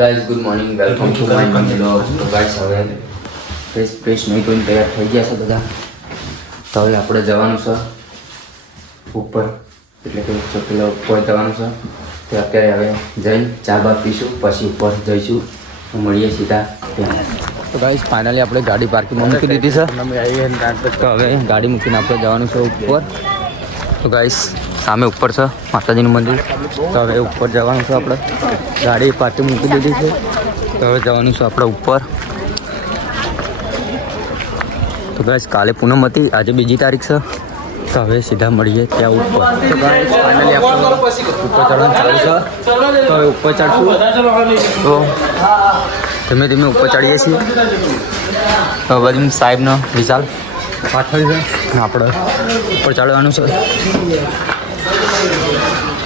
Guys good morning welcome to my blog તો guys હવે fresh fresh નહીં કોઈ તૈયાર થઈ ગયા છે બધા. તો હવે આપણે જવાનું છે ઉપર. એટલે કે ચોટીલા ઉપર જવાનું છે તો અત્યારે હવે જઈ ચા બા પીશું પછી ઉપર જઈશું. મળીએ સીધા ત્યાં. તો ગાઈઝ ફાઇનલી આપણે ગાડી પાર્કિંગમાં મૂકી દીધી છે. તો હવે ગાડી મૂકીને આપણે જવાનું છે ઉપર. તો ગાઈસ સામે ઉપર છે, માતાજીનું મંદિર. તો હવે ઉપર જવાનું છે આપણે. ગાડી પાછી મૂકી દીધી છે. તો હવે જવાનું છે આપણે ઉપર. તો ગાઈસ કાલે પૂનમ હતી, આજે બીજી તારીખ છે. તો હવે સીધા મળીએ ત્યાં ઉપર. ફાઇનલી ઉપર ચડવાનું ચાલુ છે. તો હવે ઉપર ચડશું. તો ધીમે ધીમે ઉપર ચડીએ છીએ. તો બાજુ સાહેબનો વિશાલ પાછળ છે. આપણે ઉપર ચડવાનું છે.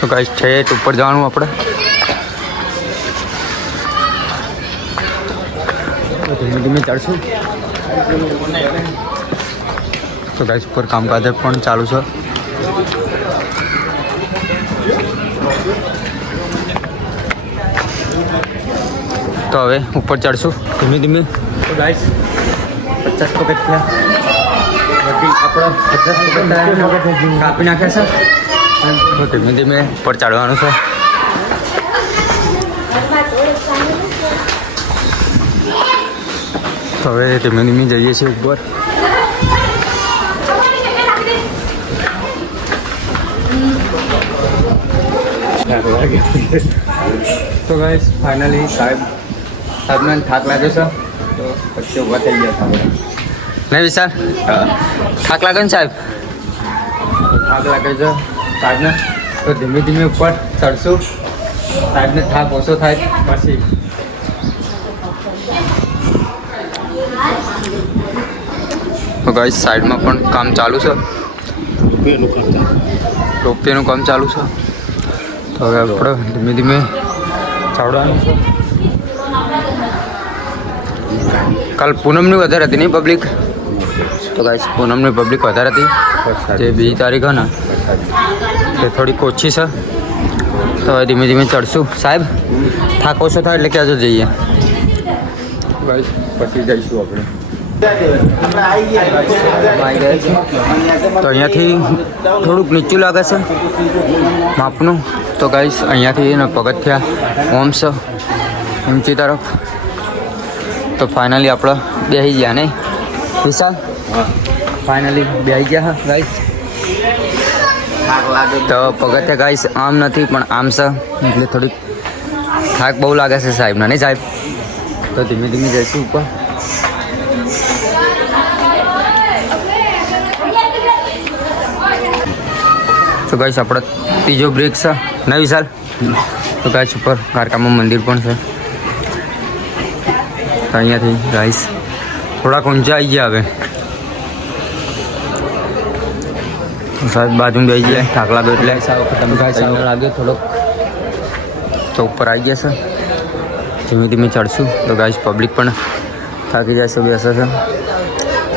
તો ગાઈસ ઠેઠ ઉપર જવાનું આપણે. ધીમે ધીમે ચડશું તો ગાઈસ ઉપર કામકાજ પણ ચાલુ છે. તો હવે ઉપર ચડશું. ધીમે ધીમે. તો પચાસ પગથિયા. પચાસ કાપી નાખ્યા છે. તો ધીમે ધીમે ઉપર ચડવાનું છે તો હવે ધીમે ધીમે જઈએ છીએ ઉપર તો ગાઈસ ફાઇનલી સાહેબ સાહેબને થાક લાગ્યો છે તો પછી ઊભા થઈ ગયા સાહેબ નહીં વિશાલ? થાક લાગે ને સાહેબ? થાક લાગે છે. સાહેબને તો ધીમે ધીમે ઉપર ચડશું સાહેબને થાક ઓછો થાય પછી. તો ગાઈસ સાઈડમાં પણ કામ ચાલુ છે. રોપવેનું કામ ચાલુ. છે. તો હવે આપણે ધીમે ધીમે ચાવડવાનું છે. કાલ પૂનમની વધારે હતી નહીં પબ્લિક તો ગાઈસ પૂનમની પબ્લિક વધારે હતી. જે બીજી તારીખ ને. તે થોડીક ઓછી છે. તો હવે ધીમે ધીમે ચડશું. સાહેબ થાક ઓછો થાય એટલે ક્યાં જઈએ. પછી જઈશું આપણે. તો અહીંયાથી થોડુંક નીચું લાગે છે માપનું. તો ગાઈસ અહીંયાથી પગથિયા ઓમ છે ઊંચી તરફ. તો ફાઇનલી આપણે બેસી ગયા નહીં. વિશાલ ફાઇનલી બેસી ગયા હા ગાઈસ. તો પગથિયા ગાઈસ, આમ નથી, પણ આમ છે. એટલે થોડીક થાક બહુ લાગે છે સાહેબના નહીં સાહેબ? તો ધીમે ધીમે જઈશું ઉપર. તો ગાઈસ, આપણે ત્રીજો બ્રેક છે. ના વિશાલ તો ગાઈસ, ઉપર દ્વારકામાં મંદિર પણ છે. અહીંયાથી ગાઈસ, થોડાક ઊંચા આવી ગયા હવે. સાહેબ બાજુ ગઈ જાય ઢાકલા બે એટલે. તમે ગાઈસ લાગ્યો થોડોક. તો ઉપર આવી ગયા છે. ધીમે ધીમે ચડશું. તો ગાઈશ પબ્લિક પણ થાકી જાય છે બેસે છે.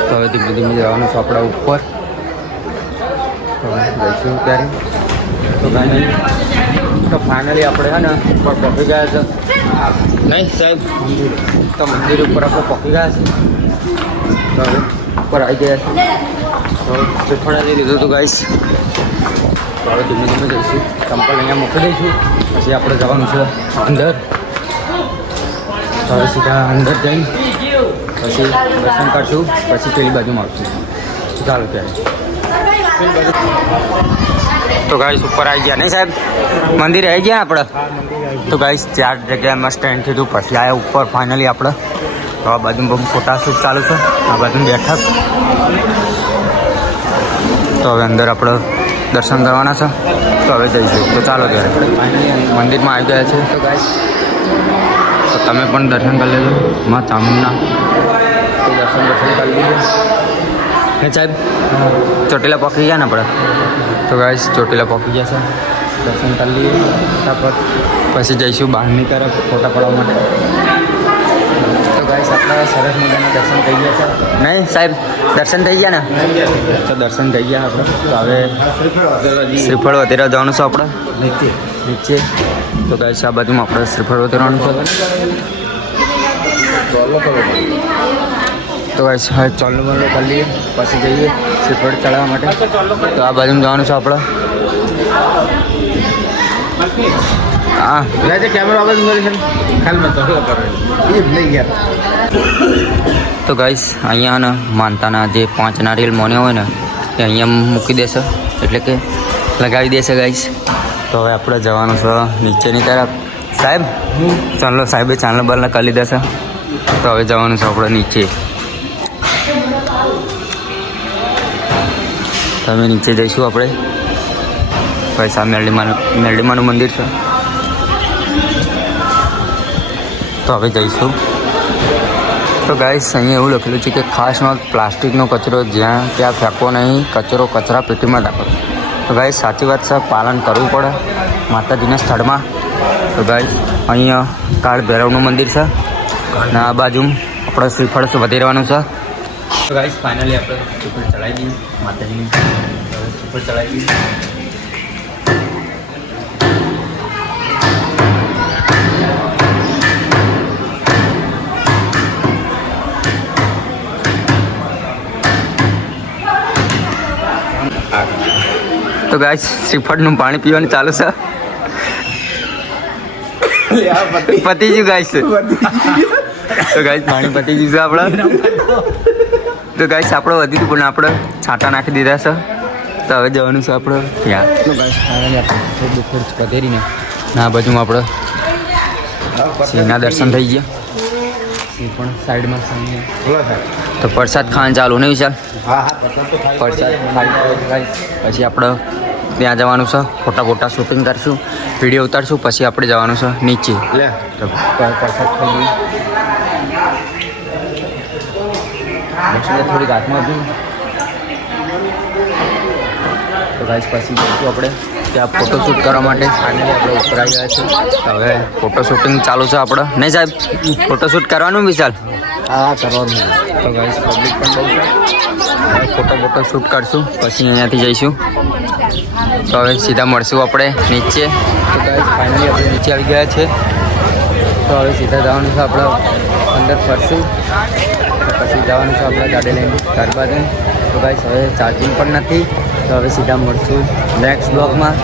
તો હવે ધીમે ધીમે જવાનું છે આપણા ઉપર. તો જઈશું ત્યારે. તો ગાઈ તો ફાઇનલી આપણે છે ને ઉપર પહોંચી ગયા છે. નહીં સાહેબ તો મંદિર ઉપર આપણે પહોંચી ગયા છે. તો ઉપર આવી ગયા છે. શ્રીફળાજી લીધું હતું ગાઈસ હવે ધીમે ધીમે જઈશું. ચંપલ અહીંયા મૂકી દઈશું. પછી આપણે જવાનું છે અંદર. હવે સીધા અંદર જઈને પછી દર્શન કરશું. પછી પેલી બાજુમાં આવશું ચાલો ત્યારે. તો ગાઈસ ઉપર આવી ગયા નહીં સાહેબ? મંદિર આવી ગયા આપણે તો ગાઈસ ચાર જગ્યાએ સ્ટેન્ડ કીધું પછી આવ્યા ઉપર ફાઇનલી આપણે. તો આ બાજુ બહુ ફોટા શૂટ ચાલુ છે. આ બાજુ બેઠક. તો હવે અંદર આપણે દર્શન કરવાના છે. તો હવે જઈશું. તો ચાલો ત્યારે. મંદિરમાં આવી ગયા છે. તો ગાય તો તમે પણ દર્શન કરી લેજો. માં ચામુંડના તો દર્શન દર્શન કરી લીધું. હે સાહેબ? ચોટીલા પહોંચી ગયા ને આપણે? તો ગાઈસ ચોટીલા પહોંચી ગયા છે. દર્શન કરી લઈએ પછી જઈશું બહારની તરફ ફોટા પડવા માટે. ગાઈસ આપણા સરસ મજાના દર્શન થઈ ગયા છે. નહીં સાહેબ દર્શન થઈ ગયા ને? તો દર્શન થઈ ગયા આપણે. તો હવે શ્રીફળ વધેરા જવાનું છે આપણે. નીચે નીચે. તો ગાઈસ આ બાજુમાં આપણે શ્રીફળ વધેરાનું છે. તો ગાઈસ હવે ચોલ્લો મળો કરી લઈએ પછી જઈએ શ્રીફળ ચડાવવા માટે. તો આ બાજુમાં જવાનું છે આપણે. હા કેમેરા અવાજ મારી છે ખાલી લઈ ગયા. તો ગાઈસ અહીંયા ને માનતાના જે પાંચ નારિયેલ મોને હોય ને એ અહીંયા મૂકી દેશે. એટલે કે લગાવી દેશે ગાઈસ તો હવે આપણે જવાનું છે નીચેની તરફ. સાહેબ ચાલો સાહેબે ચાંદલો બારને કરી દેશે. તો હવે જવાનું છે આપણે નીચે. તમે નીચે જઈશું આપણે. પૈસા મેરડીમાનું મેરડીમાનું મંદિર છે. તો હવે જઈશું. તો ગાઈસ અહીંયા એવું લખેલું છે કે ખાસમાં પ્લાસ્ટિકનો કચરો જ્યાં ત્યાં ફેંકવો નહીં, કચરો કચરા પેટીમાં નાખો. તો ગાઈસ સાચી વાત છે, પાલન કરવું પડે માતાજીના સ્થળમાં. તો ગાઈસ અહીંયા કાળ ભૈરવનું મંદિર છે. અને આ બાજુ આપણે શ્રીફળ વધી રહેવાનું છે. તો ગાઈસ ફાઇનલી આપણે શ્રીફળ ચડાવી દઈએ માતાજીની. શ્રીફળ ચડાવી દઈએ તો ગાઈસ શ્રીફળનું પાણી પીવાનું ચાલુ છે. પતી ગયું છે તો ગાય પાણી પતી ગયું છે આપણે. તો ગાય આપણે વધી હતું પણ આપણે છાંટા નાખી દીધા છે. તો હવે જવાનું છે આપણે ત્યાં. પતેરીને ના બાજુમાં આપણે સિંહના દર્શન થઈ ગયા. પણ સાઈડમાં સામે. તો પ્રસાદ ખાવાનું ચાલુ નહીં ચાલ. પ્રસાદ પછી આપણે ત્યાં જવાનું છે. ફોટા ફોટા શૂટિંગ કરીશું. વીડિયો ઉતારશું. પછી આપણે જવાનું છે નીચે. લે. તો પ્રસાદ ખાઈ લઈએ. લક્ષ્મીને થોડીક હાથમાં આપી તો ગાઈસ પછી જઈશું આપણે ત્યાં ફોટોશૂટ કરવા માટે ફાઇનલી આપણે ઉતરાઈ ગયા છે હવે ફોટો શૂટિંગ ચાલુ છે આપણે. નહીં સાહેબ? ફોટોશૂટ કરવાનું વિશાલ હા કરવાનું. તો ગાઈસ પબ્લિક પણ બહુ છે. ફોટો ફોટો શૂટ કરશું પછી અહીંયાથી જઈશું. તો હવે સીધા મળશું આપણે નીચે. તો ગાઈસ ફાઇનલી આપણે નીચે આવી ગયા છે. તો હવે સીધા જવાનું છે આપણે અંદર ફરશું. પછી જવાનું છે આપણે ગાડી લઈને ત્યારબાદ તો ગાઈસ હવે ચાર્જિંગ પણ નથી. તો હવે સીધા મળશું નેક્સ્ટ બ્લોગમાં.